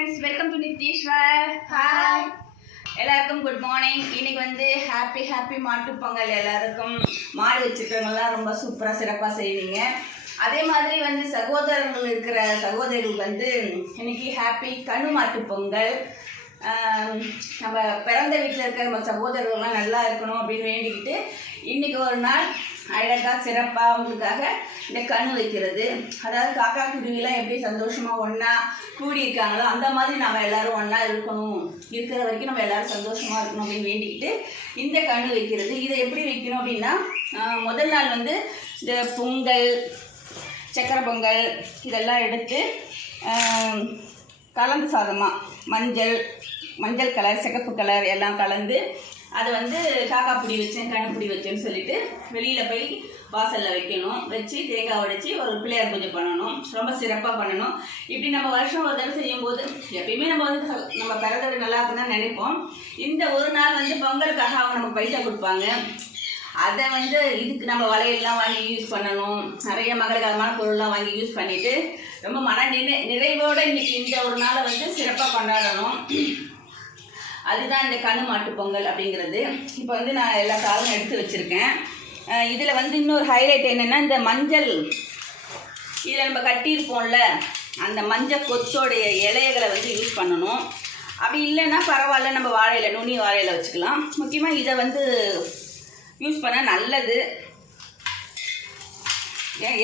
friends, welcome to Nitishwar. Hi. எல்லாருக்கும் good morning. இன்னைக்கு வந்து ஹாப்பி மாட்டு பொங்கல். எல்லாருக்கும் மாடு வச்சுக்கிறவங்கலாம் ரொம்ப சூப்பராக சிறப்பாக செய்வீங்க. அதே மாதிரி வந்து சகோதரர்கள் இருக்கிற சகோதரிகள் வந்து இன்னைக்கு ஹாப்பி கனு மாட்டு பொங்கல். நம்ம பிறந்த வீட்டில் இருக்கிற நம்ம சகோதரர்கள்லாம் நல்லா இருக்கணும் அப்படின்னு வேண்டிக்கிட்டு இன்னைக்கு ஒரு நாள் அழகாக சிறப்பாக அவங்களுக்காக இந்த கண் வைக்கிறது. அதாவது காக்கா குருவிலாம் எப்படி சந்தோஷமாக ஒன்றா கூடி இருக்காங்களோ அந்த மாதிரி நம்ம எல்லோரும் ஒன்றா இருக்கணும், இருக்கிற வரைக்கும் நம்ம எல்லோரும் சந்தோஷமாக இருக்கணும் அப்படின்னு வேண்டிக்கிட்டு இந்த கண் வைக்கிறது. இதை எப்படி வைக்கணும் அப்படின்னா, முதல் நாள் வந்து இந்த பொங்கல், சக்கரை பொங்கல் இதெல்லாம் எடுத்து கலந்து சாதமாக மஞ்சள் கலர், சிகப்பு கலர் எல்லாம் கலந்து அதை வந்து காக்கா பிடி வச்சேன், கணப்பிடி வச்சேன்னு சொல்லிட்டு வெளியில் போய் வாசலில் வைக்கணும். வச்சு தேங்காய் உடைச்சி ஒரு பிள்ளையார் பூஜை பண்ணணும். ரொம்ப சிறப்பாக பண்ணணும். இப்படி நம்ம வருஷம் ஒரு தடவை செய்யும்போது எப்பயுமே நம்ம வந்து நம்ம பிறந்தது நல்லா இருக்குன்னு நினைப்போம். இந்த ஒரு நாள் வந்து பொங்கலுக்காக அவங்க நமக்கு பைசா கொடுப்பாங்க. அதை வந்து இதுக்கு நம்ம வளையல்லாம் வாங்கி யூஸ் பண்ணணும். நிறைய மங்களகரமான பொருள்லாம் வாங்கி யூஸ் பண்ணிவிட்டு ரொம்ப நிறைவோடு இன்றைக்கி இந்த ஒரு நாளை வந்து சிறப்பாக கொண்டாடணும். அதுதான் இந்த கனு மாட்டு பொங்கல் அப்படிங்கிறது. இப்போ வந்து நான் எல்லா காலமும் எடுத்து வச்சுருக்கேன். இதில் வந்து இன்னொரு ஹைலைட் என்னென்னா, இந்த மஞ்சள் இதில் நம்ம கட்டியிருப்போம்ல அந்த மஞ்சள் கொத்தோடைய இலைகளை வந்து யூஸ் பண்ணணும். அப்படி இல்லைன்னா பரவாயில்ல, நம்ம வாழையில நுனி வாழையில வச்சுக்கலாம். முக்கியமாக இதை வந்து யூஸ் பண்ண நல்லது.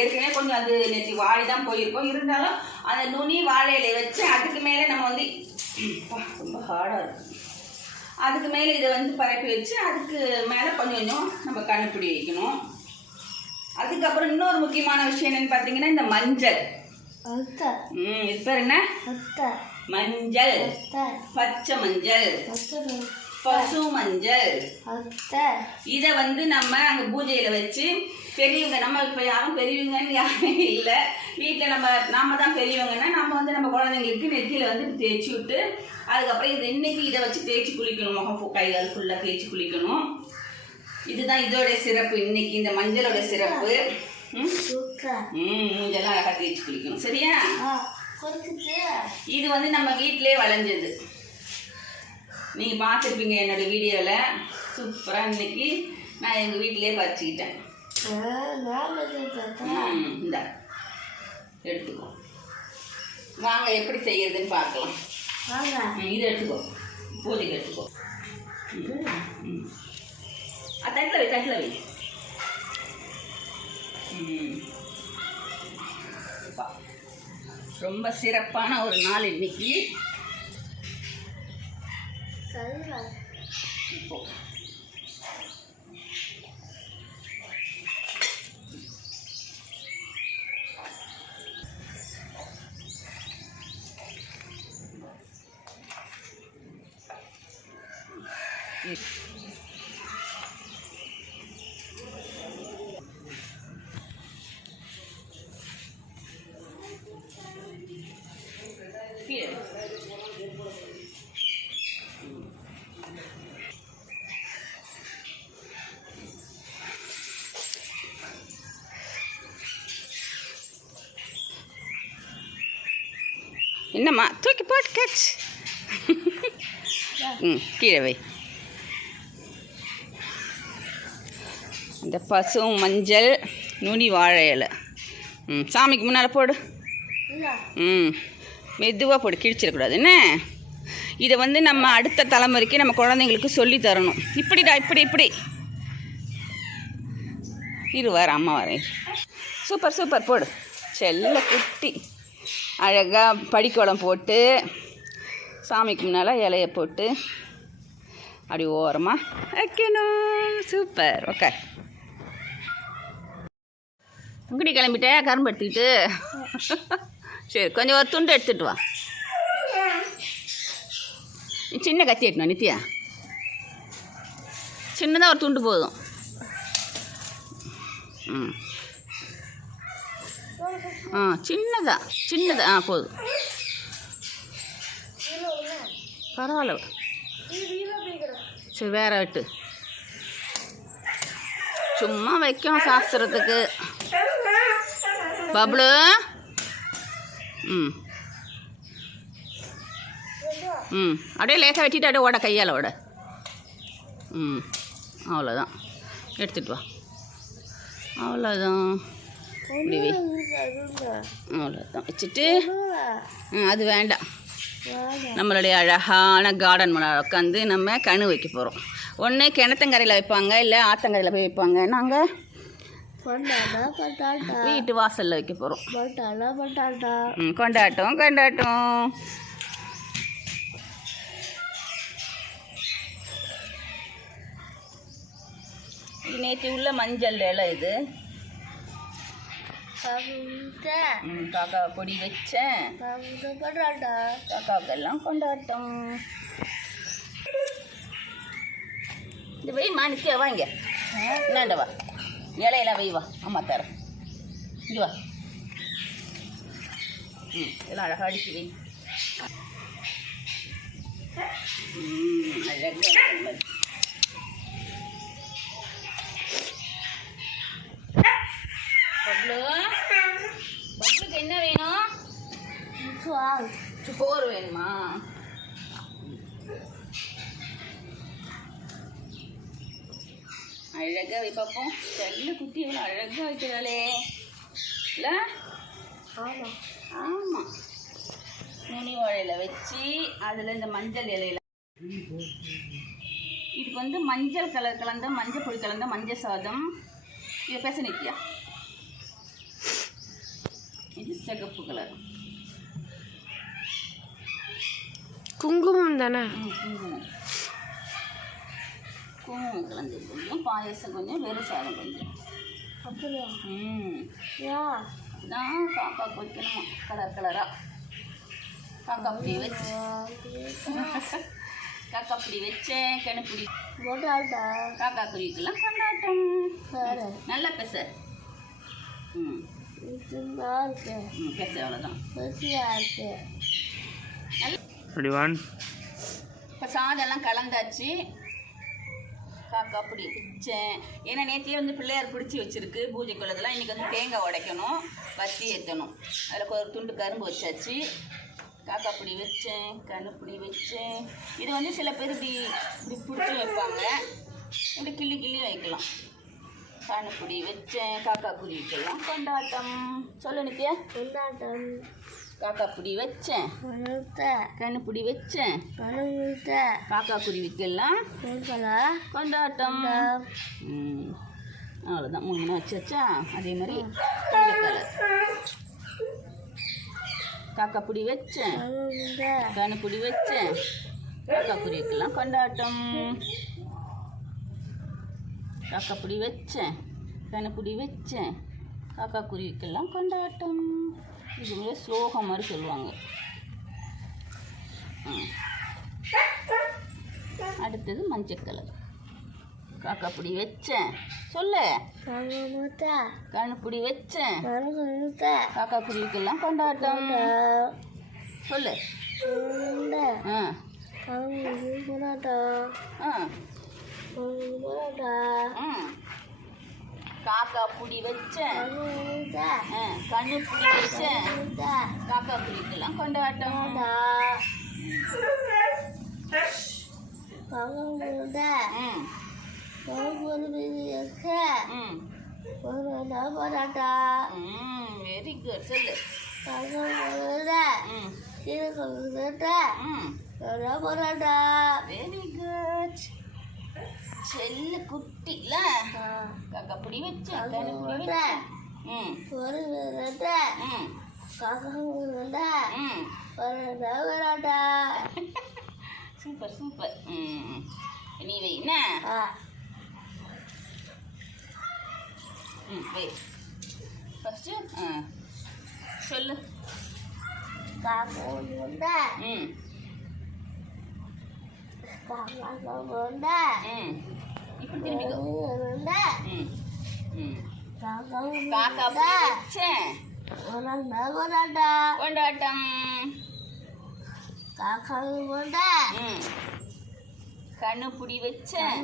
ஏற்கனவே கொஞ்சம் அது நேற்று வாழை தான் போயிருக்கோம். இருந்தாலும் அந்த நுனி வாழையில வச்சு அதுக்கு மேலே நம்ம வந்து ரொம்ப ஹார்டாக இருக்கும், அதுக்கு மேலே இதை வந்து பரப்பி வச்சு அதுக்கு மேலே கொஞ்சம் நம்ம கண்ணுப்பிடி வைக்கணும். அதுக்கப்புறம் இன்னொரு முக்கியமான விஷயம் என்னன்னு பார்த்தீங்கன்னா, இந்த மஞ்சள். இது பேர் என்ன? மஞ்சள், பச்சை மஞ்சள், பசு மஞ்சள். இதை வந்து நம்ம அங்கே பூஜையில் வச்சு பெரியவங்க, நம்ம இப்போ யாரும் பெரியவங்கன்னு யாருமே இல்லை, வீட்டில் நம்ம தான் பெரியவங்கன்னா நம்ம வந்து நம்ம குழந்தைங்களுக்கு நெத்தியில் வந்து தேய்ச்சி விட்டு அதுக்கப்புறம் இது இன்னைக்கு இதை வச்சு தேய்ச்சி குளிக்கணும். முகம் கைகால் ஃபுல்லாக தேய்ச்சி குளிக்கணும். இதுதான் இதோடைய சிறப்பு. இன்னைக்கு இந்த மஞ்சளோட சிறப்பு. மூஞ்செல்லாம் அழகாக தேய்ச்சி குளிக்கணும். சரியா? இது வந்து நம்ம வீட்டிலே வளைஞ்சது. நீங்கள் பார்த்துருப்பீங்க என்னோடய வீடியோவில். சூப்பராக இன்னைக்கு நான் எங்கள் வீட்டிலே பறிச்சுக்கிட்டேன். இந்த எடுத்துக்கோ, வாங்க எப்படி செய்யறதுன்னு பார்க்கலாம். இது எடுத்துக்கோ, பூஜைக்கு எடுத்துக்கோ. தட்டில் வை. ரொம்ப சிறப்பான ஒரு நாள் இன்னைக்கு. என்னம்மா தூக்கி போட்டு கேட்ச். கீழே வை. இந்த பசு மஞ்சள் நுனி வாழை இலை சாமிக்கு முன்னால் போடு. மெதுவாக போடு, கிழிச்சிடக்கூடாது என்ன. இதை வந்து நம்ம அடுத்த தலைமுறைக்கு நம்ம குழந்தைங்களுக்கு சொல்லி தரணும். இப்படிடா, இப்படி வர அம்மா வரேன். சூப்பர் போடு. செல்ல குட்டி அழகாக படிக்கோலம் போட்டு சாமிக்கு முன்னால் இலையை போட்டு அப்படி ஓரமாக வைக்கணும். சூப்பர். ஓகே, உங்கடி கிளம்பிட்டே கரும்பு எடுத்துக்கிட்டு. சரி, கொஞ்சம் ஒரு துண்டு எடுத்துகிட்டு வா. சின்ன கத்தி எடுக்கணும் நித்யா, சின்னதாக ஒரு துண்டு போதும். சின்னதா போதும். பரவாயில்ல. சரி, வேற விட்டு சும்மா வைக்கணும் சாஸ்திரத்துக்கு. பப்ளு ம் அப்படியே லேசாக வெட்டிட்டு அப்படியே ஓட கையால் ஓட. ம் அவ்வளோதான், எடுத்துகிட்டு வா. அவ்வளோதான், இப்படி வை. அவ்வளோதான் வச்சுட்டு அது வேண்டாம். நம்மளுடைய அழகான கார்டன் முன்னாடி உட்காந்து நம்ம கணு வைக்க போகிறோம். ஒன்று கிணத்தங்கரையில் வைப்பாங்க, இல்லை ஆத்தங்கரையில் போய் வைப்பாங்க. நாங்கள் வீட்டு வாசலில் வைக்க போகிறோம். கொண்டாட்டம் கொண்டாட்டம். இது நேற்று உள்ள மஞ்சள் இலை. இது காக்கா பொடி வச்சேன். காக்காவுக்கெல்லாம் கொண்டாட்டம். இந்த வெய் மாணிக்க வாங்க, என்னாண்ட வா, இலையெல்லாம் வெய் வா, அம்மா தரேன். இங்கே வா. இதெல்லாம் அழகாக அடிச்சு வை. அழகாக பப்ளுக்கு என்ன வேணும்? சோறு வேணுமா? அழகாக வை பார்ப்போம். செல்ல குட்டி எவ்வளோ அழகாக வைக்கிறாளே இல்லை? ஆமாம், நுனி வாழையில் வச்சு அதில் இந்த மஞ்சள் இலையில் இதுக்கு வந்து மஞ்சள் கலர் கலந்த மஞ்சள் பொடி கலந்த மஞ்சள் சாதம். இது பேச நிற்கியா? இது சிகப்பு கலர் குங்குமம் தானே? குங்குமம். குங்குமம் கலந்து கொஞ்சம், பாயசம் கொஞ்சம், வெறும் சாதம் கொஞ்சம். அப்படியா? நான் காக்கா வைக்கணுமா கலர் கலராக. காக்கா பிடி வச்சு காக்கா பிடி வச்சேன். கணுப்பிடி காக்கா குருவிக்கெல்லாம் கொண்டாட்டம். நல்லா பேச. பேச அவ்வளோதான். இப்போ சாதம்லாம் கலந்தாச்சு. காக்கா பிடி வச்சேன். ஏன்னா நேற்றையே வந்து பிள்ளையார் பிடிச்சி வச்சுருக்கு பூஜை கொள்ளதெல்லாம். இன்றைக்கி வந்து தேங்காய் உடைக்கணும், வத்தி ஏற்றணும். அதில் ஒரு துண்டு கரும்பு வச்சாச்சு. காக்கா பிடி வச்சேன், கணுப்பிடி வச்சேன். இது வந்து சில பேர் இப்படி இப்படி பிடிச்சி வைப்பாங்க, இப்படி கிள்ளி கிள்ளி வைக்கலாம். கணுப்பிடி வச்சேன். காக்கா குருவிக்கெல்லாம் கொண்டாட்டம். சொல்லு நித்யா. கொண்டாட்டம். காக்கா பிடி வச்சேன், கணுப்பிடி வச்சேன், காக்கா குருவிக்கெல்லாம் கொண்டாட்டம். அவ்வளோதான், 3 வச்சாச்சா? அதே மாதிரி கலர் காக்கா பிடி வச்சேன், கணுப்பிடி வச்சேன், காக்கா குருவிக்கெல்லாம் கொண்டாட்டம். காக்கா பிடி வச்சேன், கணுப்பிடி வச்சேன், காக்கா குருவிக்கெல்லாம் கொண்டாட்டம். இதுவே ஸ்லோகம் மாதிரி சொல்லுவாங்க. அடுத்தது மஞ்சள் கலர். காக்கா பிடி வச்சேன், சொல்லு. கணுப்பிடி வச்சேன், காக்கா குருவிக்கெல்லாம் கொண்டாட்டம். சொல்லு. காக்கா பிடி வச்சேன், கண்ணு பிடி வச்சேன், காக்கா பிடிக்கெல்லாம் கொண்டாட்டம். Very good. சொல்லு. Very good. செல்லு குட்டில காக்கா பிடி வச்சேன், கண்ணு பிடி வச்சேன். Super super. நீ வை என்ன? வை ஃபஸ்ட்டு. சொல்லு. இப்படி திரும்பிக்கோ. காக்கா பிடி வச்சேன், கொண்டாட்டம். கண்ணு பிடி வச்சேன்,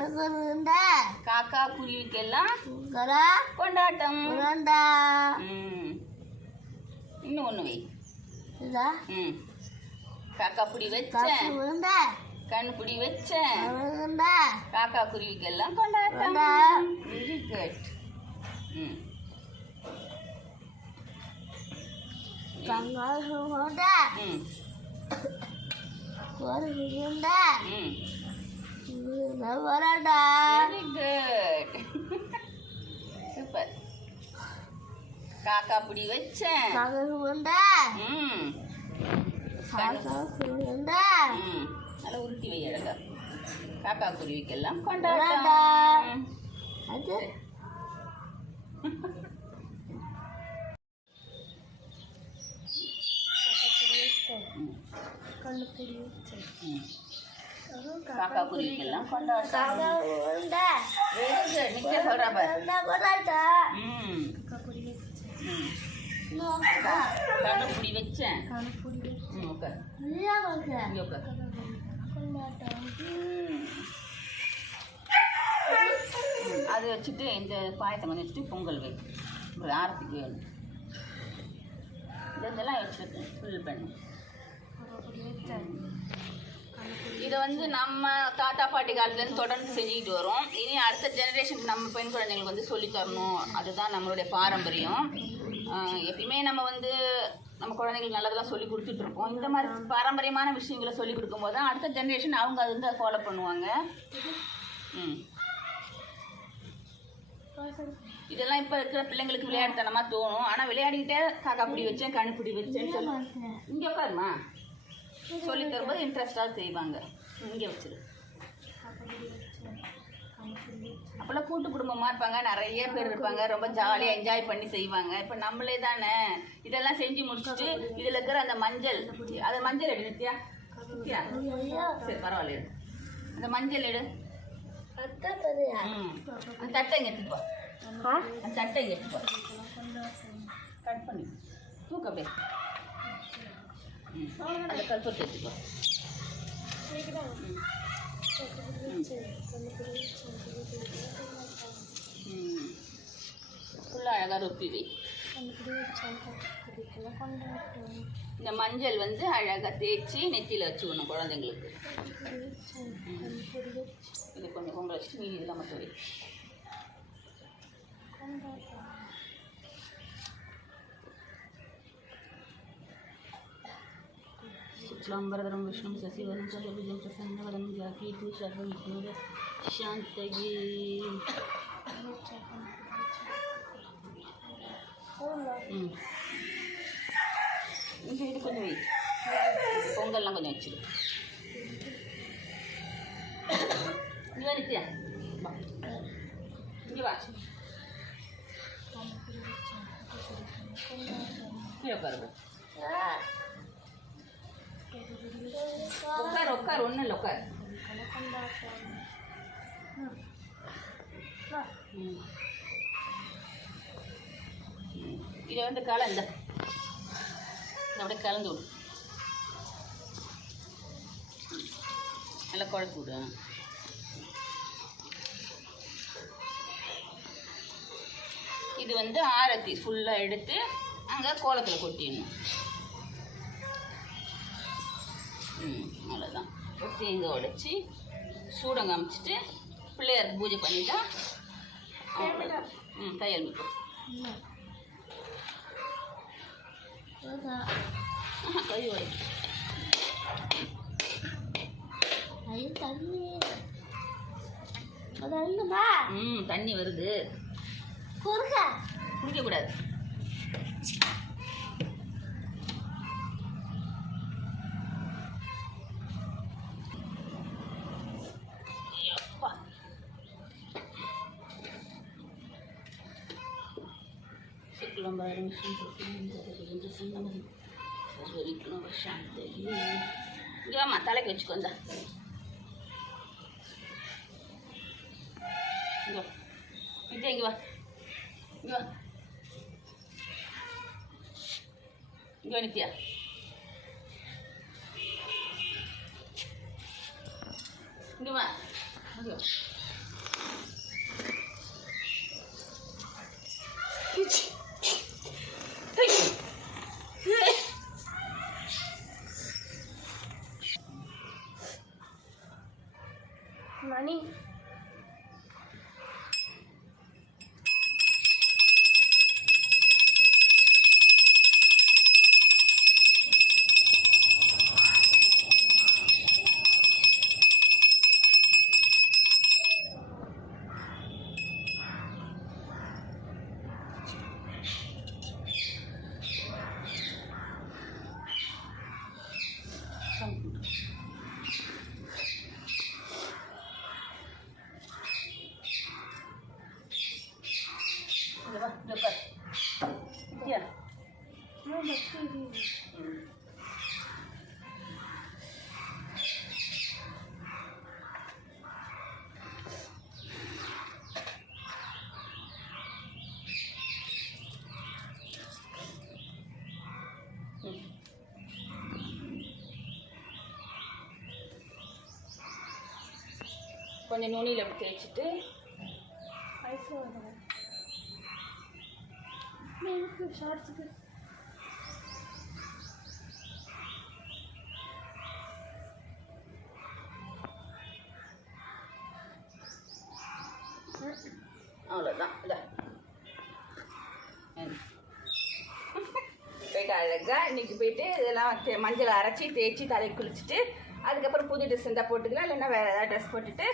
காக்கா குருவிக்கெல்லாம் கொண்டாட்டம். இன்னும் ஒன்று வை. காக்கா புடி வச்சேன், கண் புடி வச்சேன், காக்கா குருவிக்கெல்லாம் கொண்டாட்டம். Very good. ம் வெரி குட். சூப்பர். காக்கா புடி வச்சேன், நல்லா உருட்டி வை அழகா. காக்கா குருவிக்கெல்லாம் கொண்டாட்டம். காக்கா குருவிக்கெல்லாம் கொண்டாட்டம். Very good. நிக்க சொல்றா பாரு. கண்ணு புடி வச்சேன். உட்கார். இங்க உட்கார். அது வச்சுட்டு இந்த பாயத்தை கொஞ்சம் வச்சுட்டு பொங்கல் வை. ஒரு ஆரத்திக்கு வேணும். இதெல்லாம் வச்சுட்டு ஃபுல் பண்ணி இதை வந்து நம்ம தாத்தா பாட்டி காலத்துலேருந்து தொடர்ந்து செஞ்சுக்கிட்டு வரோம். இனி அடுத்த ஜெனரேஷனுக்கு நம்ம பெண் குழந்தைங்களுக்கு வந்து சொல்லித் தரணும். அதுதான் நம்மளுடைய பாரம்பரியம். எப்பயுமே நம்ம வந்து நம்ம குழந்தைங்களுக்கு நல்லதெல்லாம் சொல்லி கொடுத்துட்ருக்கோம். இந்த மாதிரி பாரம்பரியமான விஷயங்களை சொல்லி கொடுக்கும்போது தான் அடுத்த ஜெனரேஷன் அவங்க அது வந்து ஃபாலோ பண்ணுவாங்க. இதெல்லாம் இப்போ இருக்கிற பிள்ளைங்களுக்கு விளையாட்டுத்தனமாக தோணும். ஆனால் விளையாடிக்கிட்டே காக்கா பிடி வச்சேன், கணு பிடி வச்சேன்னு சொல்லி இங்கே உட்காருமா சொல்லி தரும்போது இன்ட்ரெஸ்டாக செய்வாங்க. இங்கே வச்சிரு. அப்போல்லாம் கூட்டு குடும்பமாக இருப்பாங்க, நிறைய பேர் இருப்பாங்க, ரொம்ப ஜாலியாக என்ஜாய் பண்ணி செய்வாங்க. இப்போ நம்மளே தானே இதெல்லாம் செஞ்சு முடிச்சுட்டு இதில் இருக்கிற அந்த மஞ்சள், அது மஞ்சள் எடு நித்யா. நித்யா சரி பரவாயில்ல, எடு அந்த மஞ்சள் எடு. அந்த தட்டை இங்கே எடுத்துப்பா. அந்த தட்டை இங்கே எடுத்துப்பா. கட் பண்ணி தூக்க அப்படியே. அந்த கல்பத்தை எடுத்துப்பா. ஃபுல்லாக அழகாக ரொப்பி வை. இந்த மஞ்சள் வந்து அழகாக தேய்ச்சி நெத்தியில் வச்சுக்கணும் குழந்தைங்களுக்கு. இது கொஞ்சம் பொங்கல் வச்சுட்டு மீன் இதெல்லாம் மட்டும் வை. शुक्लांबरधरं विष्णुं शशिवर्णं चतुर्भुजं प्रसन्नवदनं जाकीर्ति सर्वविघ्नोपशान्तये. இங்கே இது கொஞ்சம் வை. பொங்கல்லாம் கொஞ்சம் வச்சிரு. இங்கே வா நித்யா, வா இங்கே வா. இங்கே உட்காரு. உட்கார் உட்கார், ஒன்றும் இல்லை உட்கார். இதை வந்து கலந்த அப்படியே கலந்து விடு. நல்லா குழம்பு விடு. இது வந்து ஆரத்தி ஃபுல்லாக எடுத்து அங்கே கோலத்தில் கொட்டிடணும். அவ்வளோதான். தேங்காய் உடைச்சி சூடம் காமிச்சிட்டு பிள்ளையாருக்கு பூஜை பண்ணிட்டா தையல் மிக்கும். கை உடை தண்ணி வருது, குடிக்கக்கூடாது. शुक्लांबरधरं विष्णुं शशिवर्णं चतुर्भुजं प्रसन्नवदनं सर्वविघ्नोपशान्तये. இங்கே வாம்மா, தலைக்கு வச்சுக்கோ. இந்தா இங்கே வா வித்யா, இங்கே வா, இங்கே வா, இங்கே வா நித்யா. இங்கே வா, இங்கே வா. மணி கொஞ்சம் நுனியில் அப்படி தேய்ச்சிட்டு ஷார்ட்ஸுக்கு அவ்வளோதான். போயிட்டு அழகாக இன்னைக்கு போயிட்டு இதெல்லாம் மஞ்சள் அரைச்சி தேய்ச்சி தலைக்கு குளிச்சுட்டு அதுக்கப்புறம் புது ட்ரெஸ் இருந்தால் போட்டுக்கலாம், இல்லைன்னா வேறு ஏதாவது ட்ரெஸ் போட்டுட்டு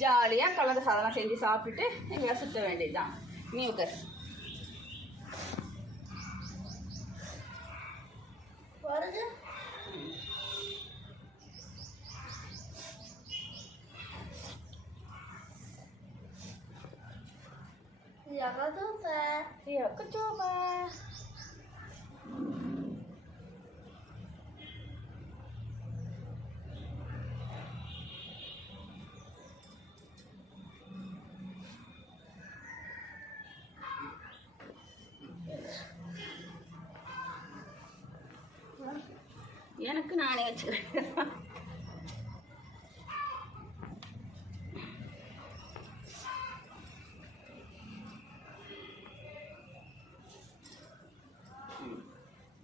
ஜாலியாக கலந்த சாதம் செஞ்சு சாப்பிட்டுட்டு எங்கேயாவது சுற்ற வேண்டியது தான். மியூக்கஸ் வருது. Aku coba. எனக்கு நானே வச்சுக்கிறேன்.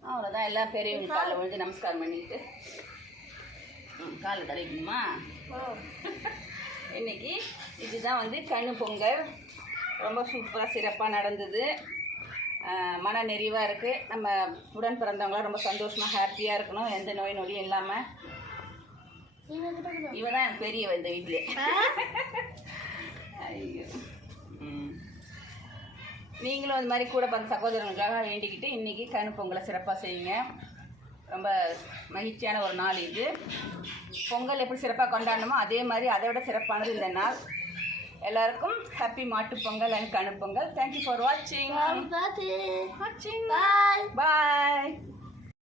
அவ்வளோதான். எல்லாம் பெரியவங்க காலில் விழுந்து நமஸ்காரம் பண்ணிட்டு காலில் தலைக்கணுமா. இன்னைக்கு இதுதான் வந்து கண்ணு பொங்கல். ரொம்ப சூப்பராக சிறப்பாக நடந்தது. மன நிறைவாக இருக்குது. நம்ம உடன் பிறந்தவங்களாம் ரொம்ப சந்தோஷமாக ஹாப்பியாக இருக்கணும், எந்த நோய் நொடியும் இல்லாமல். இவ தான் எனக்கு பெரியவ இந்த வீட்டிலே. ஐயோ. நீங்களும் அந்த மாதிரி கூட பிறந்த சகோதரங்களுக்காக வேண்டிக்கிட்டு இன்றைக்கி கண்ணு பொங்கலை சிறப்பாக செய்யுங்க. ரொம்ப மகிழ்ச்சியான ஒரு நாள் இது. பொங்கல் எப்படி சிறப்பாக கொண்டாடணுமோ அதே மாதிரி அதை விட சிறப்பானது இந்த நாள். எல்லாருக்கும் ஹாப்பி மாட்டு பொங்கல் அண்ட் கண்ணு பொங்கல். தேங்க்யூ ஃபார் வாட்சிங். Bye. பாய்.